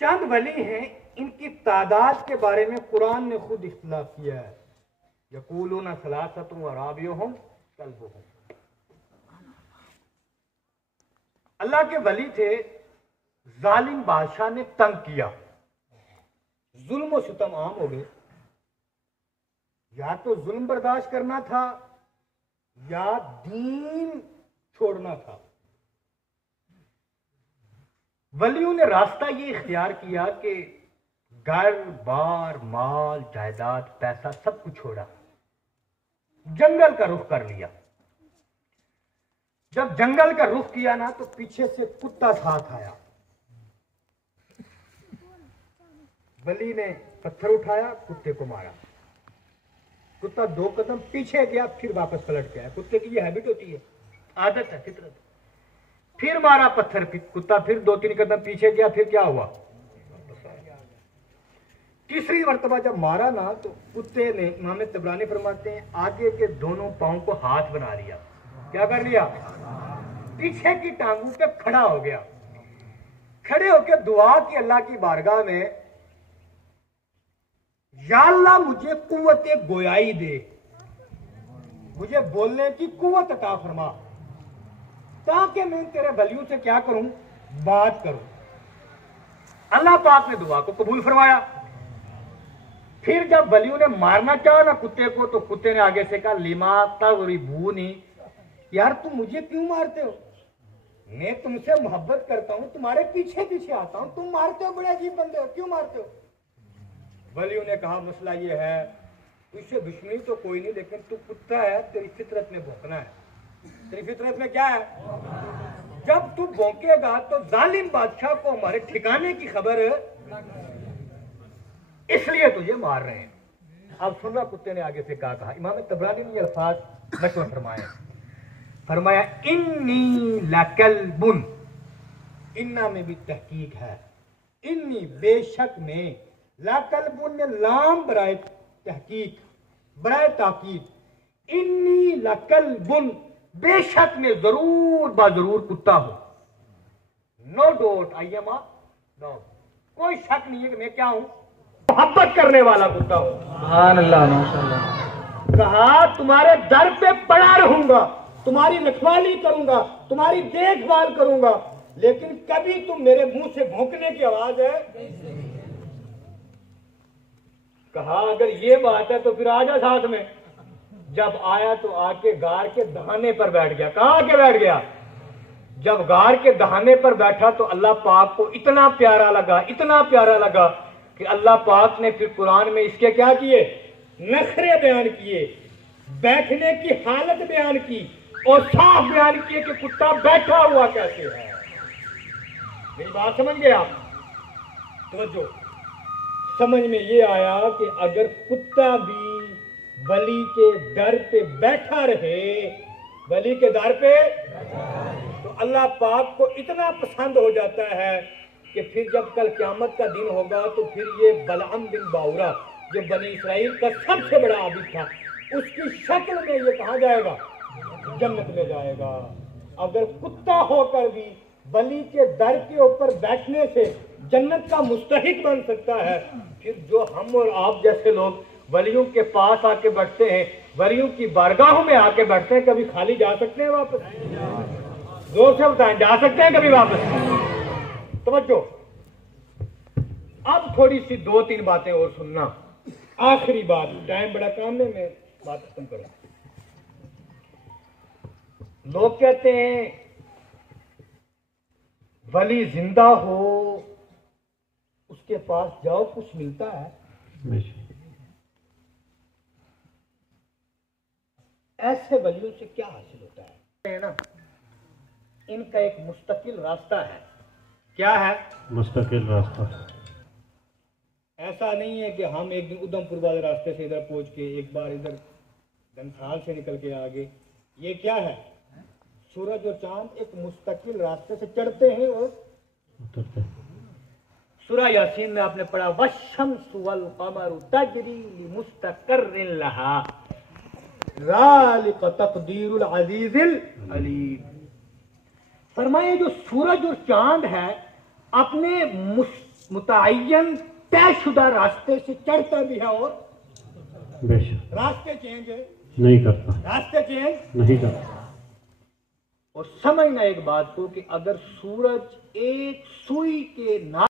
चंद वली हैं, इनकी तादाद के बारे में कुरान ने खुद इख्तिलाफ किया है। यकूलून सलासतुन व राबियुहुम कल्बुहुम। अल्लाह के वली थे, जालिम बादशाह ने तंग किया, जुल्म और सितम आम हो गए। या तो जुल्म बर्दाश्त करना था या दीन छोड़ना था। वलियों ने रास्ता ये इख्तियार किया कि घर बार माल जायदाद पैसा सब कुछ छोड़ा, जंगल का रुख कर लिया। जब जंगल का रुख किया ना तो पीछे से कुत्ता साथ आया। वली ने पत्थर उठाया, कुत्ते को मारा। कुत्ता 2 कदम पीछे गया, फिर वापस पलट गया। कुत्ते की ये हैबिट होती है, आदत है, फितरत। फिर मारा पत्थर, कुत्ता फिर 2-3 कदम पीछे गया, फिर क्या हुआ, तीसरी मर्तबा जब मारा ना तो कुत्ते ने, इमाम तबरानी फरमाते हैं, आगे के दोनों पांव को हाथ बना लिया। क्या कर लिया, पीछे की टांगों पे खड़ा हो गया। खड़े होकर दुआ की अल्लाह की बारगाह में, या अल्लाह मुझे कुव्वत गोयाई दे, मुझे बोलने की कुव्वत अता फरमा, ताकि मैं तेरे वलियों से क्या करूं, बात करूं। अल्लाह पाक ने दुआ को कबूल फरमाया। फिर जब वलियों ने मारना चाहा ना कुत्ते को, तो कुत्ते ने आगे से कहा, लिमा तग़रिबूनी, यार तुम मुझे क्यों मारते हो, मैं तुमसे मोहब्बत करता हूं, तुम्हारे पीछे पीछे आता हूं, तुम मारते हो, बड़े अजीब बंदे हो, क्यों मारते हो। वलियों ने कहा, मसला ये है, तुझसे दुश्मनी तो कोई नहीं, लेकिन तू कुत्ता है, तेरी फितरत में भौंकना है। तेरी फितरत में क्या है, जब तू भौंकेगा तो जालिम बादशाह को हमारे ठिकाने की खबर, इसलिए तुझे मार रहे हैं। अब सुनना कुत्ते ने आगे से कहा। इमाम तबरानी ने अल्फाज नकल फरमाया, इन्नी लकल्बुन, इन्ना में भी तहकीक है, इन्नी बेशक में, लकल्बुन में लाम बराए तहकीक, बराए ताकीद, इन्नी लकल्बुन, बेशक में जरूर बाजरूर कुत्ता हो। No doubt I am a dog, कोई शक नहीं है कि मैं क्या हूं, मोहब्बत करने वाला कुत्ता हूं। सुभान अल्लाह, माशाअल्लाह। कहा तुम्हारे दर पे पड़ा रहूंगा, तुम्हारी रखवाली करूंगा, तुम्हारी देखभाल करूंगा, लेकिन कभी तुम मेरे मुंह से भौंकने की आवाज है। कहा अगर ये बात है तो फिर आजा साथ में। जब आया तो आके गार के दहाने पर बैठ गया। कहां आके बैठ गया, जब गार के दहाने पर बैठा तो अल्लाह पाक को इतना प्यारा लगा, इतना प्यारा लगा कि अल्लाह पाक ने फिर कुरान में इसके क्या किए, नखरे बयान किए, बैठने की हालत बयान की और साफ बयान किए कि कुत्ता बैठा हुआ कैसे है। मेरी बात समझ गए आप, समझो। समझ में ये आया कि अगर कुत्ता भी वली के दर पे बैठा रहे, वली के दर पे, तो अल्लाह पाक को इतना पसंद हो जाता है कि फिर जब कल क़यामत का दिन होगा तो फिर ये बलअम बिन बाउरा, जो बनी इस्राइल का सबसे बड़ा आबिद था, उसकी शक्ल में ये कहा जाएगा, जन्नत में जाएगा। अगर कुत्ता होकर भी वली के दर के ऊपर बैठने से जन्नत का मुस्तहिक बन सकता है, फिर जो हम और आप जैसे लोग वलियों के पास आके बैठते हैं, वलियों की बारगाहों में आके बैठते हैं, कभी खाली जा सकते हैं वापस? जोर से बताएं, जा सकते हैं कभी वापस? समझो। अब थोड़ी सी 2-3 बातें और सुनना, आखिरी बात, टाइम बड़ा काम है, मैं बात खत्म करूं। लोग कहते हैं वली जिंदा हो उसके पास जाओ कुछ मिलता है। ऐसे वलियों से क्या हासिल होता है ना, इनका एक मुस्तकिल रास्ता है। क्या है? मुस्तकिल रास्ता। ऐसा नहीं है कि हम एक दिन उधमपुर वाले रास्ते से इधर पहुंच के एक बार इधर घनसाल से निकल के आगे। ये क्या है? सूरज और चांद एक मुस्तकिल रास्ते से चढ़ते हैं और उतरते हैं। सूरह यासीन में आपने पढ़ा, वश्शम्सु वल क़मरु तजरी लिमुस्तक़र्रिन लहा ज़ालिका तक़दीरुल अज़ीज़िल अलीम। फरमाए जो सूरज और चांद है अपने मुतय्यन तयशुदा रास्ते से चढ़ता भी है और बेशक रास्ते चेंज नहीं करता, रास्ते चेंज नहीं करता। और समझना एक बात को कि अगर सूरज एक सुई के ना